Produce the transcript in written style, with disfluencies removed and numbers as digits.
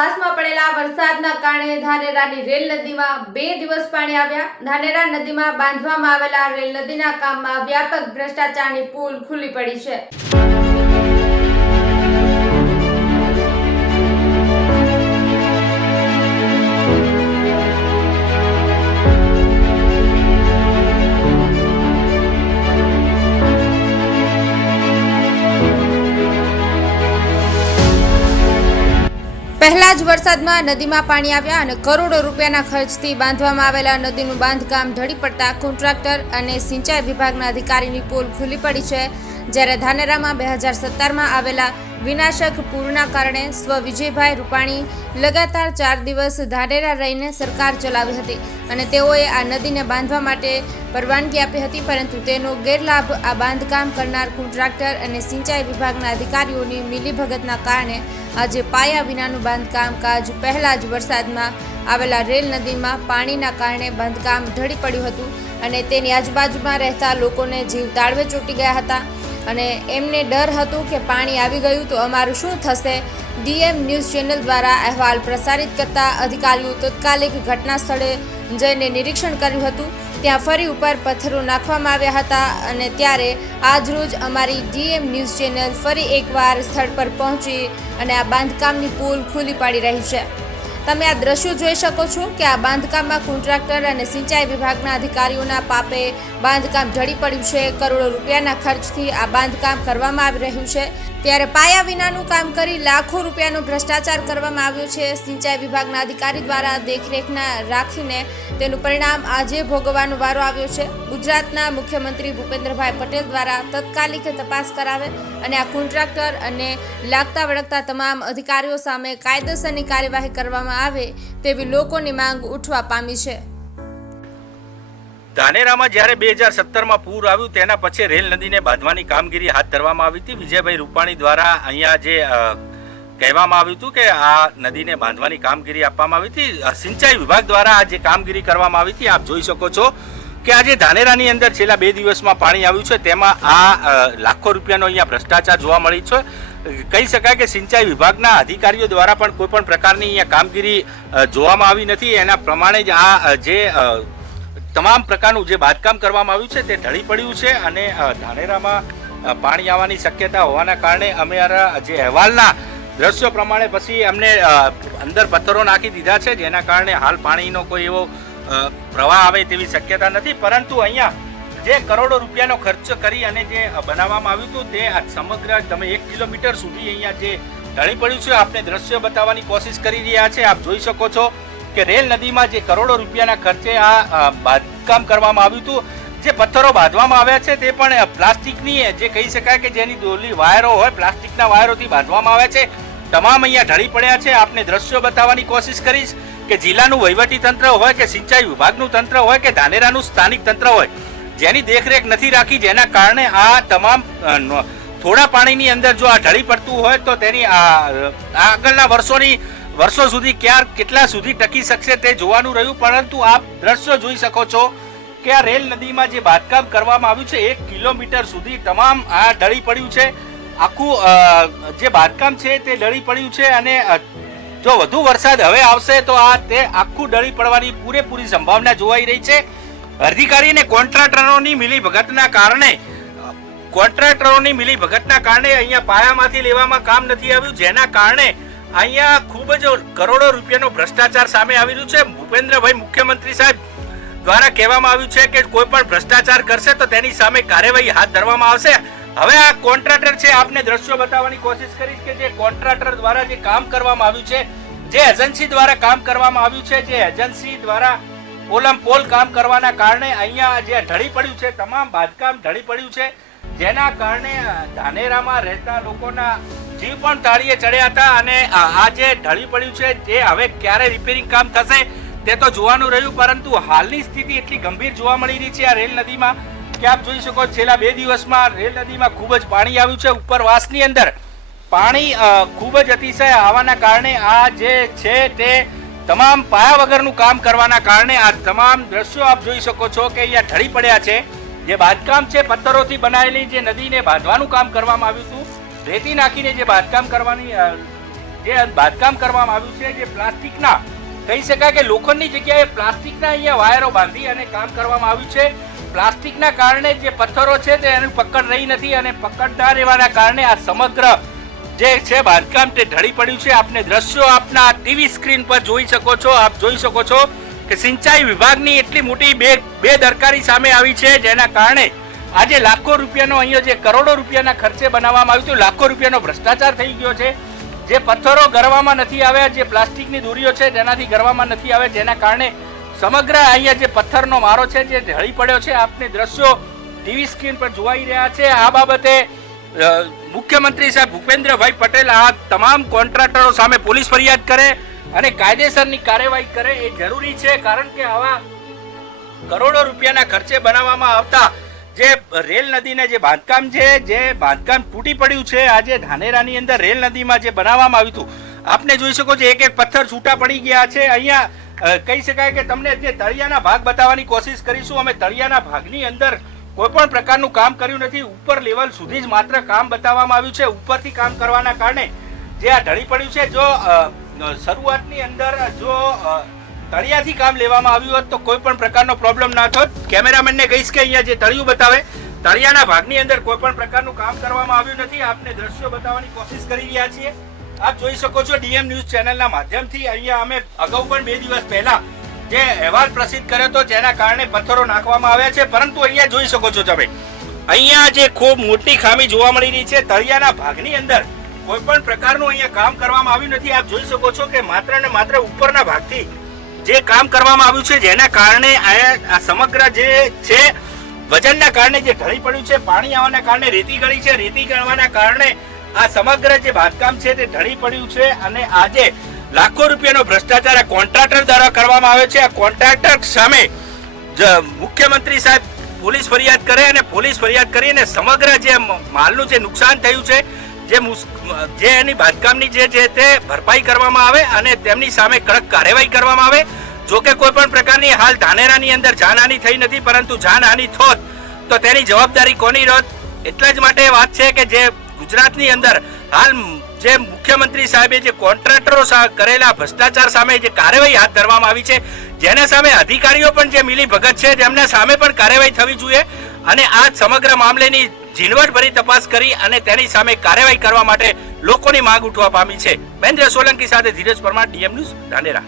ઉપરવાસમાં પડેલા વરસાદના કારણે ધાનેરાની રેલ નદીમાં 2 દિવસ પાણી આવ્યા। ધાનેરા નદીમાં બાંધવામાં આવેલા રેલ નદીના કામમાં વ્યાપક ભ્રષ્ટાચારની પુલ ખુલ્લી પડી છે। પહેલા જ વરસાદમાં નદીમાં પાણી આવ્યા અને કરોડો રૂપિયાના ખર્ચથી બાંધવામાં આવેલા નદીનું બાંધકામ ઢળી પડતા કોન્ટ્રાક્ટર અને સિંચાઈ વિભાગના અધિકારીની પોલ ખુલ્લી પડી છે। જ્યારે ધાનેરામાં 2017માં આવેલા વિનાશક પૂરના કારણે સ્વ વિજયભાઈ રૂપાણી લગાતાર 4 દિવસ ધાનેરા રહીને સરકાર ચલાવી હતી અને તેઓએ આ નદીને બાંધવા માટે પરવાનગી આપી હતી, પરંતુ તેનો ગેરલાભ આ બાંધકામ કરનાર કોન્ટ્રાક્ટર અને સિંચાઈ વિભાગના અધિકારીઓની મિલીભગતના કારણે આજે પાયા વિનાનું બાંધકામ કાજ પહેલા જ વરસાદમાં આવેલા રેલ નદીમાં પાણીના કારણે બાંધકામ ઢળી પડ્યું હતું અને તેની આજુબાજુમાં રહેતા લોકોને જીવ તાળવે ચોંટી ગયા હતા અને એમને ડર હતું કે પાણી આવી ગયું તો અમારું શું થશે। ડીએમ ન્યૂઝ ચેનલ દ્વારા અહેવાલ પ્રસારિત કરતા અધિકારીઓ તાત્કાલિક ઘટના સ્થળે જઈને નિરીક્ષણ કર્યું હતું। ત્યાં ફરી ઉપર પથ્થરો નાખવામાં આવ્યા હતા અને ત્યારે આજરોજ અમારી ડીએમ ન્યૂઝ ચેનલ ફરી એકવાર સ્થળ પર પહોંચી અને આ બાંધકામની પુલ ખુલ્લી પાડી રહી છે। તમે આ દ્રશ્યો જોઈ શકો છો કે આ બાંધકામમાં કોન્ટ્રાક્ટર અને સિંચાઈ વિભાગના અધિકારીઓના પાપે બાંધકામ ઢળી પડ્યું છે। કરોડો રૂપિયાના ખર્ચથી આ બાંધકામ કરવામાં આવી રહ્યું છે, ત્યારે પાયા વિનાનું કામ કરી લાખો રૂપિયાનો ભ્રષ્ટાચાર કરવામાં આવ્યો છે। સિંચાઈ વિભાગના અધિકારી દ્વારા દેખરેખના રાખીને તેનું પરિણામ આજે ભોગવવાનો વારો આવ્યો છે। ગુજરાતના મુખ્યમંત્રી ભૂપેન્દ્રભાઈ પટેલ દ્વારા તાત્કાલિક તપાસ કરાવે અને આ કોન્ટ્રાક્ટર અને લાગતા વળગતા તમામ અધિકારીઓ સામે કાયદેસરની કાર્યવાહી કરવામાં આવે તેવી લોકોની માંગ ઉઠવા પામી છે। ધાનેરામાં જ્યારે 2017માં પૂર આવ્યું તેના પછી રેલ નદીને બાંધવાની કામગીરી હાથ ધરવામાં આવી હતી। વિજયભાઈ રૂપાણી દ્વારા અહીંયા જે કહેવામાં આવ્યું હતું કે આ નદીને બાંધવાની કામગીરી આપવામાં આવી હતી, સિંચાઈ વિભાગ દ્વારા આ જે કામગીરી કરવામાં આવી હતી આપ જોઈ શકો છો કે આજે ધાનેરાની અંદર છેલ્લા 2 દિવસમાં પાણી આવ્યું છે તેમાં આ લાખો રૂપિયાનો અહીંયા ભ્રષ્ટાચાર જોવા મળી છે। કહી શકાય કે સિંચાઈ વિભાગના અધિકારીઓ દ્વારા પણ કોઈ પણ પ્રકારની અહીંયા કામગીરી જોવામાં આવી નથી। એના પ્રમાણે જ આ જે તમામ પ્રકારનું જે બાંધકામ કરવામાં આવ્યું છે તે ઢળી પડ્યું છે અને ધાનેરામાં પાણી આવવાની શક્યતા હોવાના કારણે અમારા જે અહેવાલના દ્રશ્યો પ્રમાણે પછી અમને અંદર પથ્થરો નાખી દીધા છે, જેના કારણે હાલ પાણીનો કોઈ એવો પ્રવાહ આવે તેવી શક્યતા નથી। પરંતુ અહીંયા જે કરોડો રૂપિયાનો ખર્ચ કરી અને જે બનાવવામાં આવ્યું હતું તે સમગ્ર તમે 1 કિલોમીટર સુધી અહીંયા જે ઢળી પડ્યું છે આપણે દ્રશ્યો બતાવવાની કોશિશ કરી રહ્યા છે। આપ જોઈ શકો છો કે રેલ નદીમાં જે કરોડો રૂપિયાના ખર્ચે આ બાંધકામ કરવામાં આવ્યું હતું, જે પથ્થરો બાંધવામાં આવ્યા છે તે પણ પ્લાસ્ટિકની જે કહી શકાય કે જેની દોરલી વાયરો હોય પ્લાસ્ટિકના વાયરોથી બાંધવામાં આવ્યા છે, તમામ અહીંયા ઢળી પડ્યા છે। આપને દ્રશ્યો બતાવવાની કોશિશ કરીશ કે જિલ્લાનું વહીવટી તંત્ર હોય કે સિંચાઈ વિભાગનું તંત્ર હોય કે ધાનેરાનું સ્થાનિક તંત્ર હોય, જેની દેખરેખ નથી રાખી, જેના કારણે આ તમામ થોડા પાણીની અંદર જો આ ઢળી પડતું હોય તો તેની આગળના વર્ષો સુધી કેટલા સુધી ટકી શકશે તે જોવાનું રહ્યું। પરંતુ આપ દ્રશ્યો જોઈ શકો છો કે આ રેલ નદીમાં જે બાંધકામ કરવામાં આવ્યું છે 1 કિલોમીટર સુધી તમામ આ ઢળી પડ્યું છે। આખું જે બાંધકામ છે તે ઢળી પડ્યું છે અને જો વધુ વરસાદ હવે આવશે તો આ તે આખું ઢળી પડવાની પૂરેપૂરી સંભાવના જોવાઈ રહી છે। અધિકારી અને કોન્ટ્રાક્ટરોની મિલીભગતના કારણે અહીંયા પાયામાંથી લેવામાં કામ નથી આવ્યું, જેના કારણે અહીંયા ખૂબ જ કરોડો રૂપિયાનો ભ્રષ્ટાચાર સામે આવી રહ્યું છે। ભૂપેન્દ્રભાઈ મુખ્યમંત્રી સાહેબ દ્વારા કહેવામાં આવ્યું છે કે કોઈ પણ ભ્રષ્ટાચાર કરશે તો તેની સામે કાર્યવાહી હાથ ધરવામાં આવશે। હવે આ કોન્ટ્રાક્ટર છે, આપને દ્રશ્યો બતાવવાની કોશિશ કરીશ કે જે કોન્ટ્રાક્ટર દ્વારા જે કામ કરવામાં આવ્યું છે, જે એજન્સી દ્વારા કામ કરવામાં આવ્યું છે, જે એજન્સી દ્વારા પોલ કામ કરવાના કારણે અહીંયા જે ઢળી પડ્યું છે તમામ બાંધકામ ઢળી પડ્યું છે, જેના કારણે ધાનેરામાં રહેતા લોકોના જીવ પણ તાળીએ ચડ્યા હતા અને આ જે ઢળી પડ્યું છે તે હવે ક્યારે રિપેરિંગ કામ થશે તે તો જોવાનું રહ્યું। પરંતુ હાલની સ્થિતિ એટલી ગંભીર જોવા મળી રહી છે આ રેલ નદીમાં કે આપ જોઈ શકો છેલ્લા 2 દિવસમાં રેલ નદીમાં ખૂબ જ પાણી આવ્યું છે। ઉપરવાસની અંદર પાણી ખૂબ જ અતિશય આવવાના કારણે આ જે છે તે તમામ પાયા વગરનું કામ કરવાના કારણે આ તમામ દ્રશ્યો આપ જોઈ શકો છો કે અહીંયા ઢળી પડ્યા છે। જે બાંધકામ છે પથ્થરોથી બનાવેલી જે નદીને બાંધવાનું કામ કરવામાં આવ્યું હતું, રેતી નાખીને જે બાંધકામ કરવાની જે બાંધકામ કરવામાં આવ્યું છે જે પ્લાસ્ટિકના કહી શકાય કે લોખંડની જગ્યાએ પ્લાસ્ટિકના અહીંયા વાયરો બાંધી અને કામ કરવામાં આવ્યું છે. પ્લાસ્ટિકના કારણે જે પથ્થરો છે તે એની પકડ રહી નથી અને પકડ ના રહેવાના કારણે આ સમગ્ર જે છે બાંધકામ તે ઢળી પડ્યું છે. આપને દ્રશ્યો આપના ટીવી સ્ક્રીન પર જોઈ શકો છો. આપ જોઈ શકો છો કે સિંચાઈ વિભાગની એટલી મોટી બેદરકારી સામે આવી છે જેના કારણે આજે લાખો રૂપિયાનો અહીંયા જે કરોડો રૂપિયાના ખર્ચે બનાવવામાં આવ્યું છે, લાખો રૂપિયાનો ભ્રષ્ટાચાર થઈ ગયો છે. જે પથ્થરો ગરવામાં નથી આવ્યા, જે પ્લાસ્ટિકની દોરીઓ છે તેનાથી ગરવામાં નથી આવ્યા, જેના કારણે સમગ્ર અહીંયા જે પથ્થરનો મારો છે જે ઢળી પડ્યો છે. આપને દ્રશ્યો ટીવી સ્ક્રીન પર જોવાઈ રહ્યા છે. આ બાબતે મુખ્યમંત્રી સાહેબ ભૂપેન્દ્રભાઈ પટેલ આ તમામ કોન્ટ્રાક્ટરો સામે પોલીસ ફરિયાદ કરે અને કાયદેસરની કાર્યવાહી કરે એ જરૂરી છે. કારણ કે આવા કરોડો રૂપિયાના ખર્ચે બનાવવામાં આવતા જે રેલ નદીને જે બાંધકામ છે, જે બાંધકામ તૂટી પડ્યું છે, આજે ધાનેરાની અંદર રેલ નદીમાં જે બનાવવામાં આવ્યું હતું, આપને જોઈ શકો છો એક એક પથ્થર છૂટા પડી ગયા છે. અહીંયા કહી શકાય કે તમને જે તળિયાના ભાગ બતાવવાની કોશિશ કરીશું. અમે તળિયાના ભાગની અંદર કોઈ પણ પ્રકારનું કામ કર્યું નથી. ઉપર લેવલ સુધી જ માત્ર કામ બતાવવામાં આવ્યું છે. ઉપરથી કામ કરવાના કારણે જે આ ઢળી પડ્યું છે, જો શરૂઆતની અંદર જો તળિયાથી કામ લેવામાં આવ્યું હોત તો કોઈ પણ પ્રકારનો પ્રોબ્લેમ ના થોત. કેમેરામેનને કહીશ કે અહીંયા જે તળિયું બતાવે, તળિયાના ભાગની અંદર કોઈ પણ પ્રકારનું કામ કરવામાં આવ્યું નથી. આપને દ્રશ્યો બતાવવાની કોશિશ કરી રહ્યા છીએ. આપ જોઈ શકો છો ડીએમ ન્યૂઝ ચેનલના માધ્યમથી. અહીંયા અમે અગાઉ પણ 2 દિવસ પહેલા જે અહેવાલ પ્રસિદ્ધ કર્યો હતો જેના કારણે પથ્થરો નાખવામાં આવ્યા છે, પરંતુ અહીંયા જોઈ શકો છો તમે અહીંયા જે ખૂબ મોટી ખામી જોવા મળી રહી છે. તળિયાના ભાગની અંદર કોઈ પણ પ્રકારનું અહીંયા કામ કરવામાં આવ્યું નથી. આપ જોઈ શકો છો કે માત્ર ને માત્ર ઉપરના ભાગથી જે કામ કરવામાં આવ્યું છે જેના કારણે આ સમગ્ર જે છે વજનના કારણે જે ઢળી પડ્યું છે, પાણી આવવાના કારણે રેતી ગળી છે, રેતી ગળવાના કારણે આ સમગ્ર જે બાંધકામ છે તે ઢળી પડ્યું છે. અને આજે લાખો રૂપિયાનો ભ્રષ્ટાચાર આ કોન્ટ્રાક્ટર દ્વારા કરવામાં આવે છે. આ કોન્ટ્રાક્ટર સામે મુખ્યમંત્રી સાહેબ પોલીસ ફરિયાદ કરે અને પોલીસ ફરિયાદ કરીને સમગ્ર જે માલનું જે નુકસાન થયું છે, જે એની બાંધકામની જે છે તે ભરપાઈ કરવામાં આવે અને તેમની સામે કડક કાર્યવાહી કરવામાં આવે. જો કે કોઈ પણ પ્રકારની હાલ ધાનેરાની અંદર જાનહાની થઈ નથી, પરંતુ જાનહાની થોત તો તેની જવાબદારી કોની રહેત? એટલા જ માટે વાત છે કે જે ગુજરાતની અંદર હાલ જે મુખ્યમંત્રી સાહેબે જે કોન્ટ્રાક્ટરો કરેલા ભ્રષ્ટાચાર સામે જે કાર્યવાહી હાથ ધરવામાં આવી છે, જેના સામે અધિકારીઓ પણ જે મિલી ભગત છે તેમના સામે પણ કાર્યવાહી થવી જોઈએ અને આ સમગ્ર મામલેની ઝીણવટભરી તપાસ કરી અને તેની સામે કાર્યવાહી કરવા માટે લોકોની માંગ ઉઠવા પામી છે. મહેન્દ્ર સોલંકી સાથે ધીરજ પરમાર, ડીએમ ન્યૂઝ, ધાનેરા.